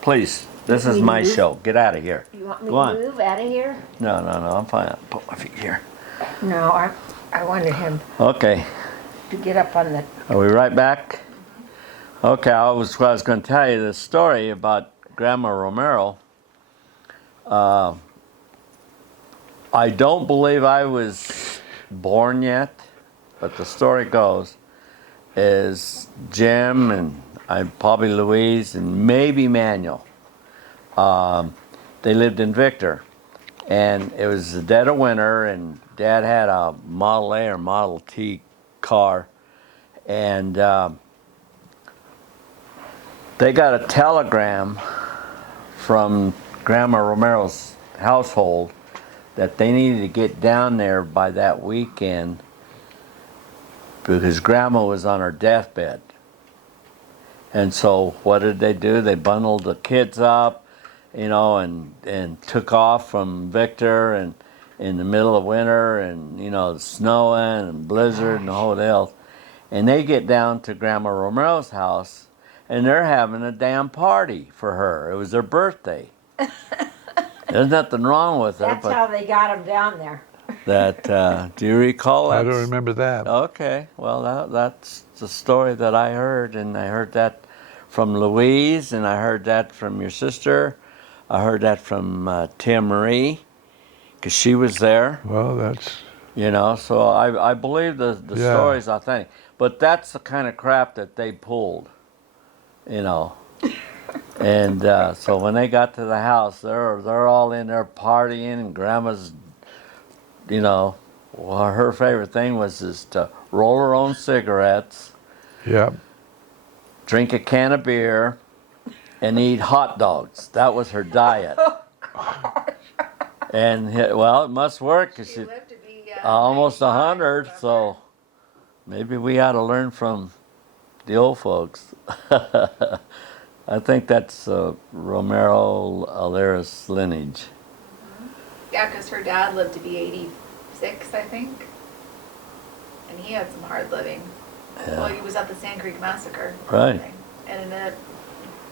Please, this is We my move? show. Get out of here. You want me Go to on. move out of here? No, I'm fine. I'll put my feet here. No, I wanted him Okay. to get up on the. Are we right back? Okay, I was going to tell you this story about Grandma Romero. I don't believe I was born yet, but the story goes is Jim and probably Louise and maybe Manuel. They lived in Victor, and it was the dead of winter, and Dad had a Model A or Model T car, and they got a telegram from Grandma Romero's household that they needed to get down there by that weekend because Grandma was on her deathbed. And so what did they do? They bundled the kids up, and took off from Victor, and in the middle of winter, and snowing and blizzard and the whole deal. And they get down to Grandma Romero's house, and they're having a damn party for her. It was her birthday. There's nothing wrong with her. That's how they got him down there. Do you recall that? I don't remember that. Okay, well, that's the story that I heard, and I heard that from Louise, and I heard that from your sister. I heard that from Tia Marie, because she was there. Well, that's... So I believe the story is authentic. But that's the kind of crap that they pulled, And so when they got to the house, they're all in there partying, and Grandma's, her favorite thing was to roll her own cigarettes, Yeah. drink a can of beer, and eat hot dogs. That was her diet. And it must work because she lived to be almost 95, 100. So maybe we ought to learn from the old folks. I think that's Romero Alera's lineage. Yeah, because her dad lived to be 86, I think. And he had some hard living. Yeah. Well, he was at the Sand Creek Massacre. Right. And in the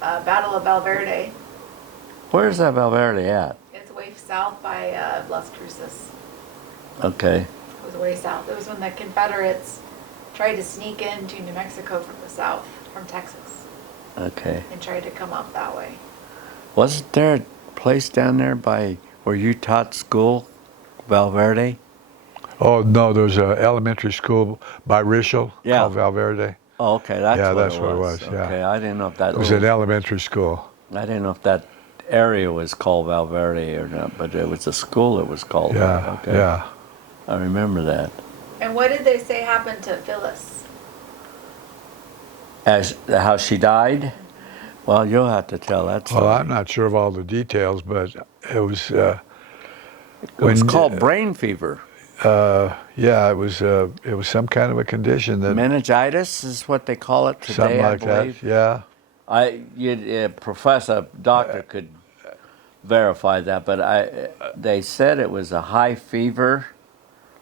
Battle of Valverde, Where's that Valverde at? it's way south by Las Cruces. Okay. It was way south. It was when the Confederates tried to sneak into New Mexico from the south, from Texas, Okay. and tried to come up that way. Wasn't there a place down there by where you taught school, Valverde? Oh, no, there was an elementary school by Rishel Yeah. called Valverde. Oh, okay, that's Yeah, what that's it what it was. was, yeah. Okay, I didn't know if that It was an elementary school. I didn't know if that area was called Valverde or not, but it was a school that was called that. Yeah, Okay. yeah. I remember that. And what did they say happened to Phyllis? As how she died? Well, you'll have to tell that story. Well, I'm not sure of all the details, but it was... it was when- called brain fever. Yeah, it was some kind of a condition that... Meningitis is what they call it today, something like I believe. that, yeah. Professor, doctor could verify that, but they said it was a high fever,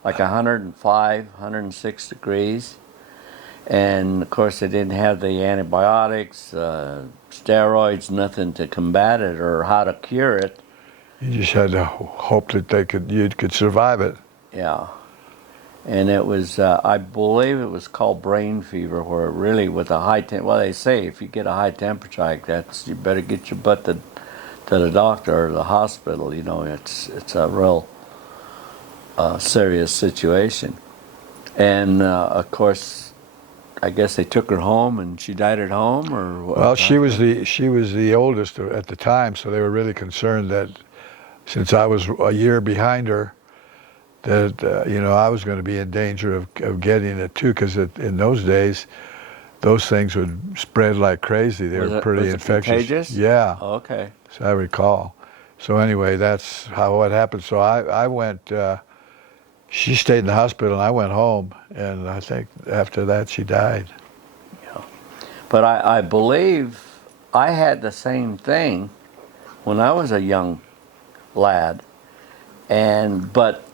like 105, 106 degrees. And of course, they didn't have the antibiotics, steroids, nothing to combat it or how to cure it. You just had to hope that you could survive it. Yeah. And it was, I believe it was called brain fever, where it really with a high well, they say if you get a high temperature like that, you better get your butt to the doctor or the hospital. It's a real serious situation. And of course, I guess they took her home, and she died at home, or what? Well, she was the oldest at the time, so they were really concerned that since I was a year behind her, that I was going to be in danger of getting it too, because in those days, those things would spread like crazy. They were pretty infectious. Contagious? Yeah. Oh, okay. So I recall. So anyway, that's what happened. So I went. She stayed in the hospital, and I went home, and I think after that she died. Yeah. But I believe I had the same thing when I was a young lad, but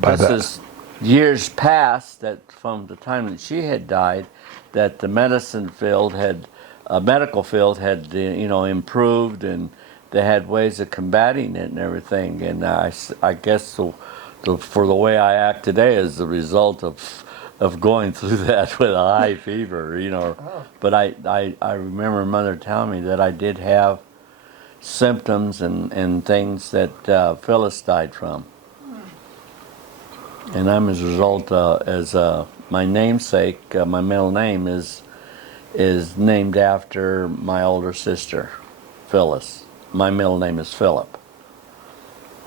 this is years past that from the time that she had died, that the medicine field had medical field had improved, and they had ways of combating it and everything. And I guess for the way I act today is the result of going through that with a high fever, Oh. But I remember Mother telling me that I did have symptoms and things that Phyllis died from. And I'm as a result, my namesake, my middle name is named after my older sister, Phyllis. My middle name is Philip.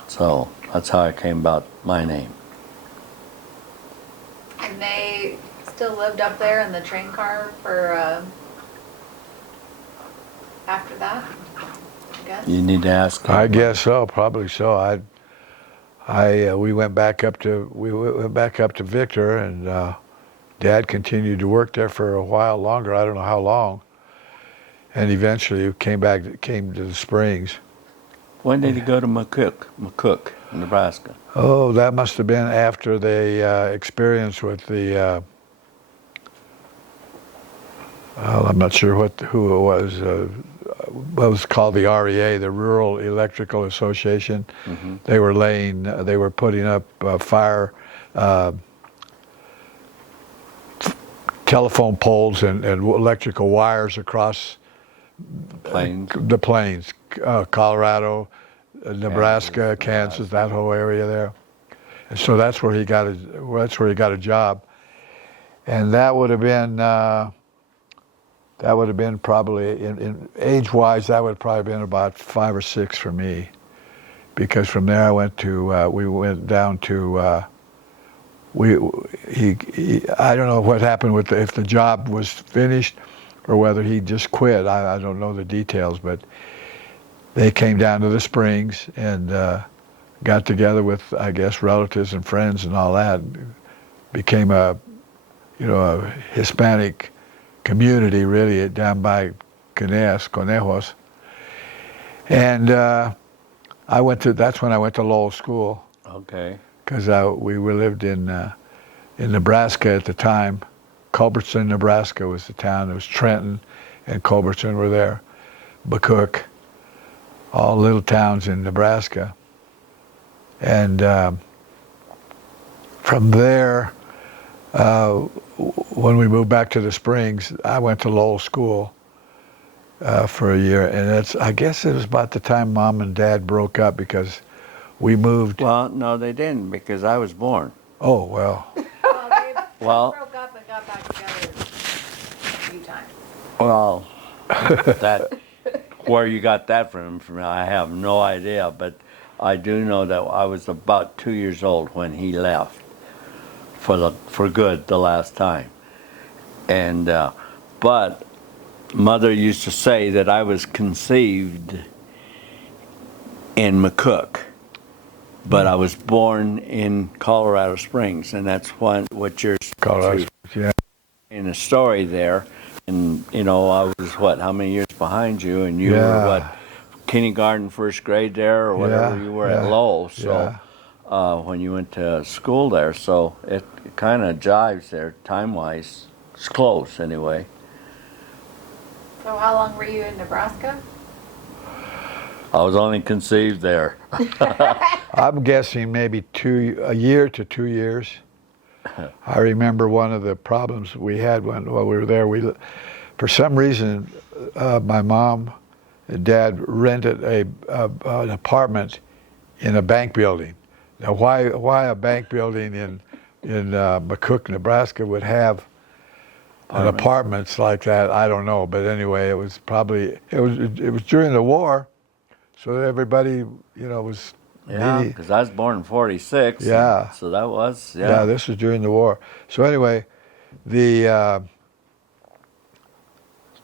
So that's how I came about my name. And they still lived up there in the train car for, after that, I guess? You need to ask. I guess so, probably so. We went back up to Victor, and Dad continued to work there for a while longer. I don't know how long, and eventually came to the Springs. When did he go to McCook, Nebraska? Oh, that must have been after the experience with the. Well, I'm not sure who it was. What was called the REA, the Rural Electrical Association. Mm-hmm. They were putting up fire telephone poles and electrical wires across Plains. the plains, Colorado, Nebraska, Kansas, that whole area there. And so that's where he got a job, and that would have been probably in age-wise, that would have probably been about 5 or 6 for me, because from there we went down to I don't know what happened if the job was finished or whether he just quit. I don't know the details, but they came down to the Springs and got together with, I guess, relatives and friends and all that. Became a Hispanic community really down by Conejos. And that's when I went to Lowell School. Okay. Because we lived in Nebraska at the time. Culbertson, Nebraska was the town. It was Trenton and Culbertson were there. McCook, all little towns in Nebraska. And from there, when we moved back to the Springs, I went to Lowell School for a year. And I guess it was about the time Mom and Dad broke up, because we moved. Well, no, they didn't, because I was born. Oh, well. Well, they Well- broke up and got back together a few times. Well, that where you got that from I have no idea, but I do know that I was about 2 years old when he left for good the last time. And but Mother used to say that I was conceived in McCook, but I was born in Colorado Springs, and that's what you're Colorado, yeah. in a story there. And I was how many years behind you, and you Yeah. were kindergarten, first grade there, or whatever Yeah, you were yeah, at Lowell. So yeah. when you went to school there, so it kind of jives there time wise. It's close anyway. So how long were you in Nebraska? I was only conceived there. I'm guessing maybe a year to 2 years. I remember one of the problems we had while we were there. For some reason, my mom and Dad rented an apartment in a bank building. Now, why a bank building in McCook, Nebraska, would have an apartments like that, I don't know. But anyway, it was during the war, so everybody was. Yeah, because I was born in 46. Yeah. So that was, Yeah, this was during the war. So anyway, the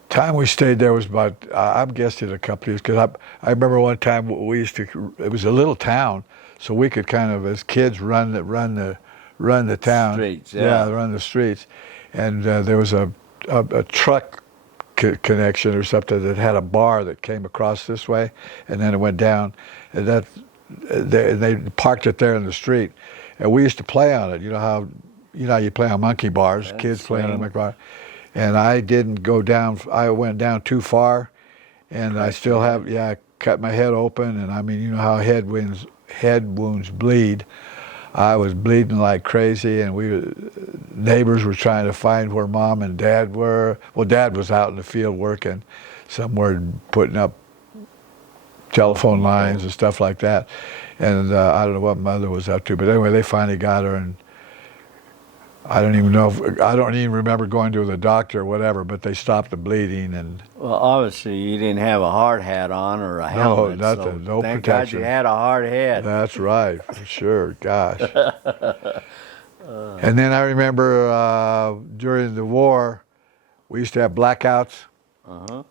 time we stayed there was about, I'm guessing a couple of years, because I remember one time it was a little town, so we could kind of, as kids, run the town. Streets, yeah. Run the streets. And there was a truck connection or something that had a bar that came across this way, and then it went down, and they parked it there in the street, and we used to play on it. You know how you play on monkey bars, kids playing on monkey bars. and I didn't go down. I went down too far, and I still have. Yeah, I cut my head open, and I mean, you know how head wounds bleed. I was bleeding like crazy, and neighbors were trying to find where Mom and Dad were. Well, Dad was out in the field working somewhere, putting up telephone lines and stuff like that. And I don't know what Mother was up to, but anyway, they finally got her, and I don't even remember going to the doctor or whatever, but they stopped the bleeding. And Well, obviously you didn't have a hard hat on or a helmet. nothing, so no thank protection. God you had a hard head. That's right, for sure. Gosh. And then I remember during the war, we used to have blackouts,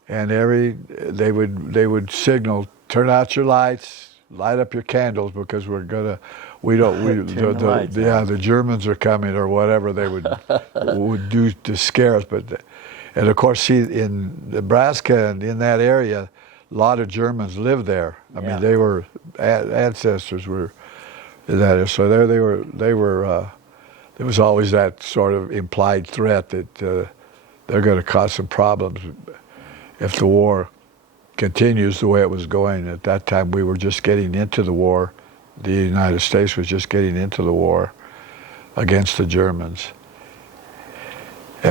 and they would signal, turn out your lights, light up your candles, because Turn the lights out. the Germans are coming, or whatever they would do to scare us. And of course, see, in Nebraska and in that area, a lot of Germans lived there. I mean, they were ancestors were in that area. So there they were. There was always that sort of implied threat that they're going to cause some problems if the war continues the way it was going. At that time, we were just getting into the war. The United States was just getting into the war against the Germans.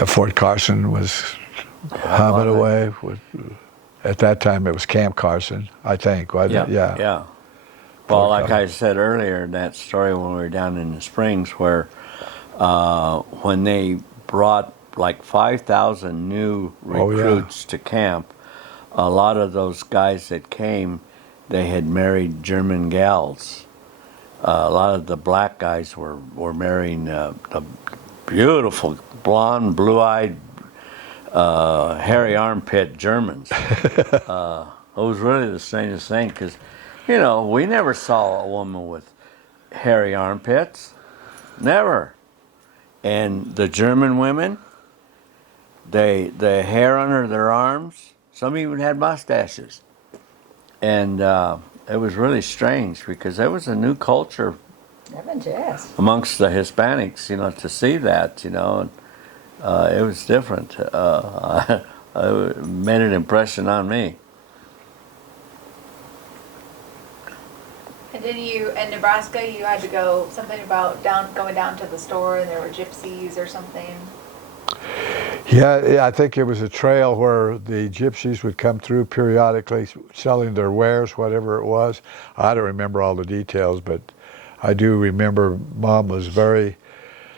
Fort Carson was humming away. At that time, it was Camp Carson, I think. Wasn't it? Yeah. Yeah. Well, like I said earlier, that story when we were down in the Springs, where when they brought like 5,000 new recruits to camp, a lot of those guys that came, they had married German gals. A lot of the black guys were marrying the beautiful blonde, blue-eyed, hairy armpit Germans. It was really the strangest thing, because, you know, we never saw a woman with hairy armpits. Never. And the German women, the hair under their arms, some even had mustaches. And it was really strange, because there was a new culture Heavens, yes. amongst the Hispanics, you know, to see that, you know. And, it was different. It made an impression on me. And didn't you, in Nebraska, you had to go, something about going down to the store and there were gypsies or something? Yeah, I think it was a trail where the gypsies would come through periodically selling their wares, whatever it was. I don't remember all the details, but I do remember Mom was very...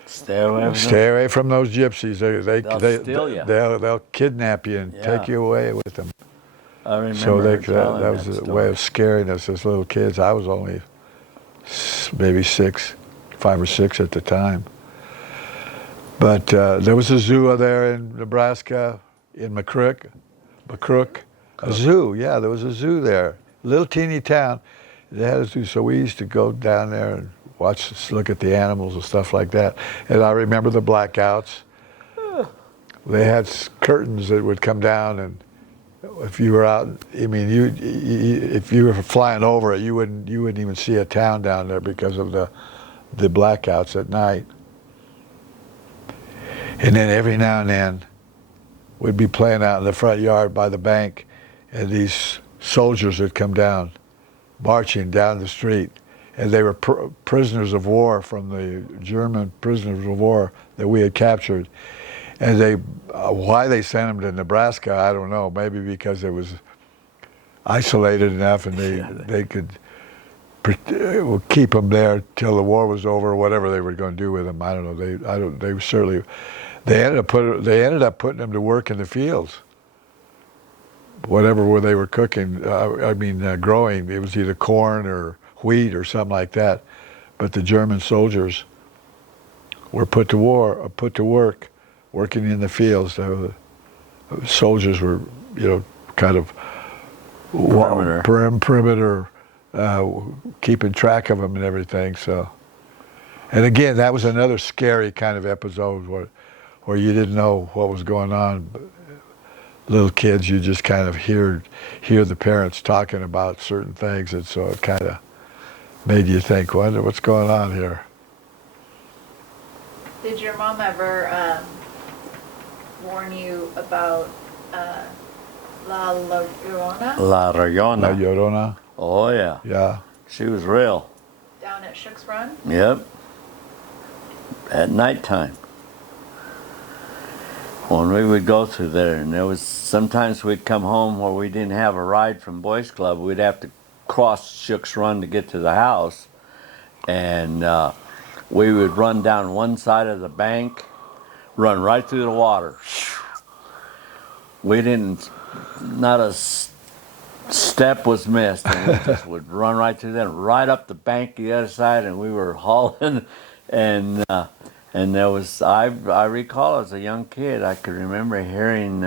Stay away from those gypsies. They'll steal you. They'll kidnap you and take you away with them. I remember So that was a story. way of scaring us as little kids. I was only maybe 5 or 6 at the time. But there was a zoo there in Nebraska, in McCrook. A zoo, yeah, there was a zoo there. Little teeny town. They had a zoo, so we used to go down there and look at the animals and stuff like that. And I remember the blackouts. They had curtains that would come down, and if you were out, I mean, if you were flying over it, you wouldn't even see a town down there because of the blackouts at night. And then every now and then, we'd be playing out in the front yard by the bank, and these soldiers would come down, marching down the street, and they were prisoners of war from the German prisoners of war that we had captured. And why they sent them to Nebraska, I don't know. Maybe because it was isolated enough, and they could keep them there till the war was over, or whatever they were going to do with them. I don't know. They ended up putting them to work in the fields. Whatever they were cooking, growing. It was either corn or wheat or something like that. But the German soldiers were put to work, working in the fields. Soldiers were, kind of perimeter, keeping track of them and everything. So, and again, that was another scary kind of episode where you didn't know what was going on. But little kids, you just kind of hear the parents talking about certain things, and so it kind of made you think, wonder what's going on here. Did your mom ever warn you about La Llorona La La Rayona. Llorona. Oh yeah, Yeah. she was real. down at Shook's Run. Yep. At nighttime. When we would go through there, and there was sometimes we'd come home where we didn't have a ride from Boys Club. We'd have to cross Shook's Run to get to the house, and we would run down one side of the bank, run right through the water. We didn't, not a step was missed, and we just would run right through there, right up the bank the other side, and we were hauling, and there was I recall as a young kid I could remember hearing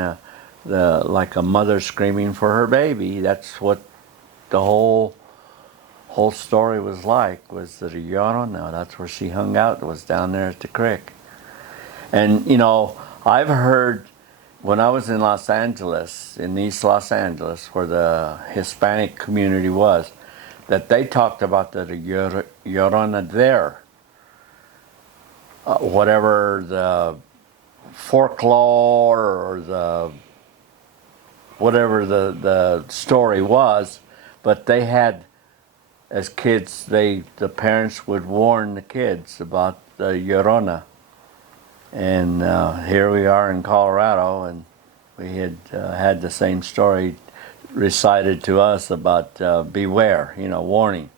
like a mother screaming for her baby. That's what the whole story was like. Was the Llorona? That's where she hung out. It was down there at the creek, and you know I've heard. When I was in Los Angeles, in East Los Angeles, where the Hispanic community was, that they talked about the Llorona there. Whatever the folklore or the whatever the story was, but they had, as kids, the parents would warn the kids about the Llorona. And here we are in Colorado, and we had had the same story recited to us about beware, warning.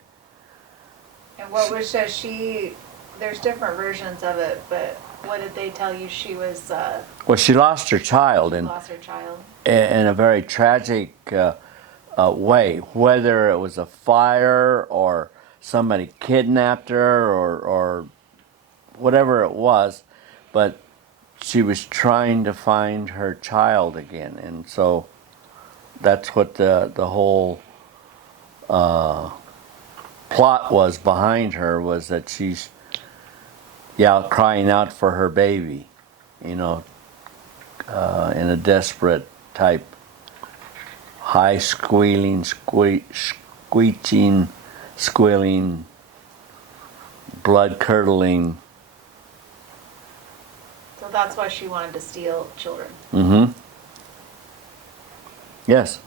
And what was she? There's different versions of it, but what did they tell you? She was Well, she lost her child lost her child. in a very tragic way, whether it was a fire or somebody kidnapped her or whatever it was. But she was trying to find her child again, and so that's what the whole plot was behind her, was that she's crying out for her baby, in a desperate type, high squealing, screeching, squealing, blood curdling. So that's why she wanted to steal children. Mm-hmm. Yes.